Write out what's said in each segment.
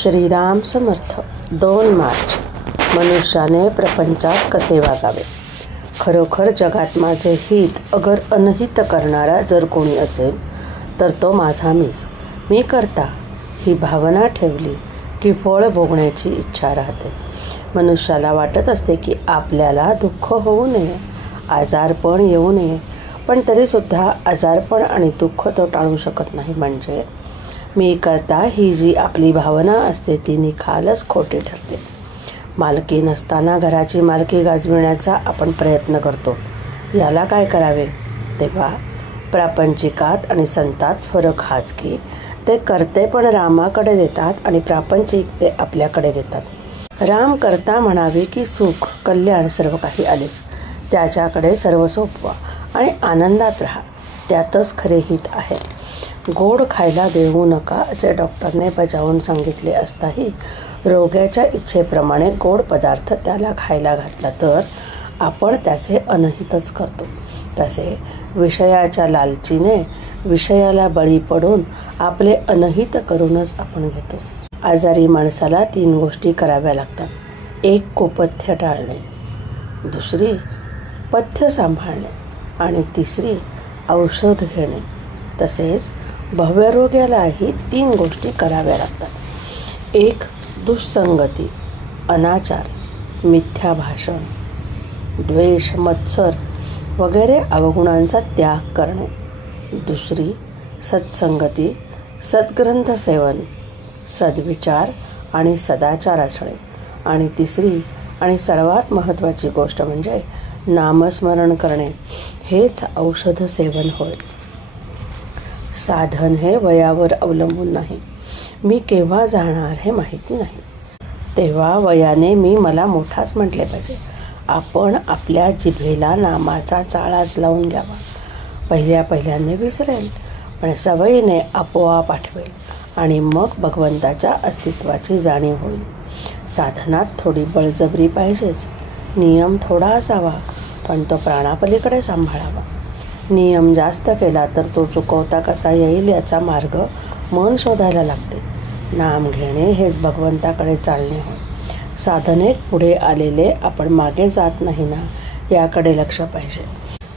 श्रीराम समर्थ. 2 मार्च. मनुष्याने प्रपंचात कसे वागावे. खरोखर जगात माझे हित अगर अनहित करणारा जर कोणी असेल तर तो माझा मीच. मी करता ही भावना ठेवली की फळ भोगण्याची इच्छा राहते. मनुष्याला वाटत असते की आपल्याला दुःख होऊ नये, आजारपण येऊ नये, पण तरीसुद्धा आजारपण आणि दुःख तो टाळू शकत नाही. म्हणजे मी करता ही जी आपली भावना असते ती निखालच खोटी ठरते. मालकी नसताना घराची मालकी गाजविण्याचा आपण प्रयत्न करतो. याला काय करावे? तेव्हा प्रापंचिकात आणि संतात फरक हाच की ते करते पण रामाकडे देतात आणि प्रापंचिक ते आपल्याकडे घेतात. राम करता म्हणावे की सुख कल्याण सर्व काही आलेच. त्याच्याकडे सर्व सोपवा आणि आनंदात राहा. त्यातच खरे हित आहे. गोड खायला देऊ नका असे डॉक्टरने बजावून सांगितले असताही रोग्याच्या इच्छेप्रमाणे गोड पदार्थ त्याला खायला घातला तर आपण त्याचे अनहितच करतो. तसे विषयाच्या लालचीने विषयाला बळी पडून आपले अनहित करूनच आपण घेतो. आजारी माणसाला 3 गोष्टी कराव्या लागतात. 1 कुपथ्य टाळणे, 2 पथ्य सांभाळणे आणि 3 औषध घेणे. तसेच भव्यरोग्यालाही 3 गोष्टी कराव्या लागतात. 1 दुःसंगती, अनाचार, मिथ्या भाषण, द्वेष, मत्सर वगैरे अवगुणांचा त्याग करणे. 2 सत्संगती, सद्ग्रंथ सेवन, सद्विचार आणि सदाचार असणे. आणि 3 आणि सर्वात महत्त्वाची गोष्ट म्हणजे नामस्मरण करणे. हेच औषध सेवन होय. साधन हे वयावर अवलंबून नाही. मी केव्हा जाणार हे माहिती नाही, तेव्हा वयाने मी मला मोठाच म्हटले पाहिजे. आपण आपल्या जिभेला नामाचा चाळाच लावून घ्यावा. पहिल्यांदा विसरेल, पण सवयीने आपोआप आठवेल आणि मग भगवंताच्या अस्तित्वाची जाणीव होईल. साधनात थोडी बळजबरी पाहिजेच. नियम थोडा असावा, पण तो प्राणापलीकडे सांभाळावा. नियम जास्त केला तर तो चुकवता कसा येईल याचा मार्ग मन शोधायला लागते. नाम घेणे हेच भगवंताकडे चालणे होय. साधनेत पुढे आलेले आपण मागे जात नाही ना, याकडे लक्ष पाहिजे.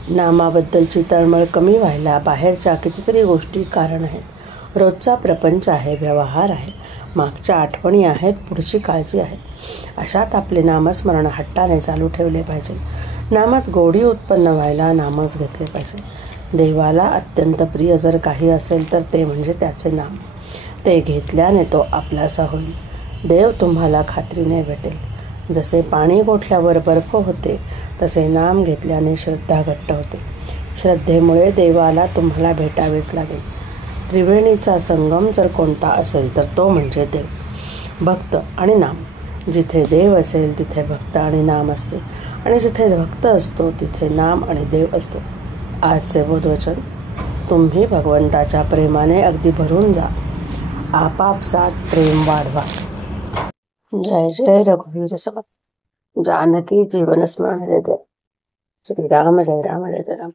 नामाबद्दलची तळमळ कमी व्हायला बाहेरच्या कितीतरी गोष्टी कारण आहेत. रोजचा प्रपंच आहे, व्यवहार आहे, मागच्या आठवणी आहेत, पुढची काळजी आहे. अशात आपले नामस्मरण हट्टाने चालू ठेवले पाहिजे. नामात गोडी उत्पन्न व्हायला नामच घेतले पाहिजे. देवाला अत्यंत प्रिय जर काही असेल तर ते म्हणजे त्याचे नाम. ते घेतल्याने तो आपलासा होईल. देव तुम्हाला खात्रीने भेटेल. जसे पाणी गोठल्यावर बर्फ होते तसे नाम घेतल्याने श्रद्धा घट्ट होते. श्रद्धेमुळे देवाला तुम्हाला भेटावेच लागेल. त्रिवेणीचा संगम जर कोणता असेल तर तो म्हणजे देव, भक्त आणि नाम. जिथे देव असेल तिथे भक्त आणि नाम असते आणि जिथे भक्त असतो तिथे नाम आणि देव असतो. आजचे बोधवचन: तुम्ही भगवंताच्या प्रेमाने अगदी भरून जा. आपापसात प्रेम वाढवा. जय जय रघुवीर समर्थ. जानकी जीवन स्मरण हृदय. श्रीराम जय राम जय राम.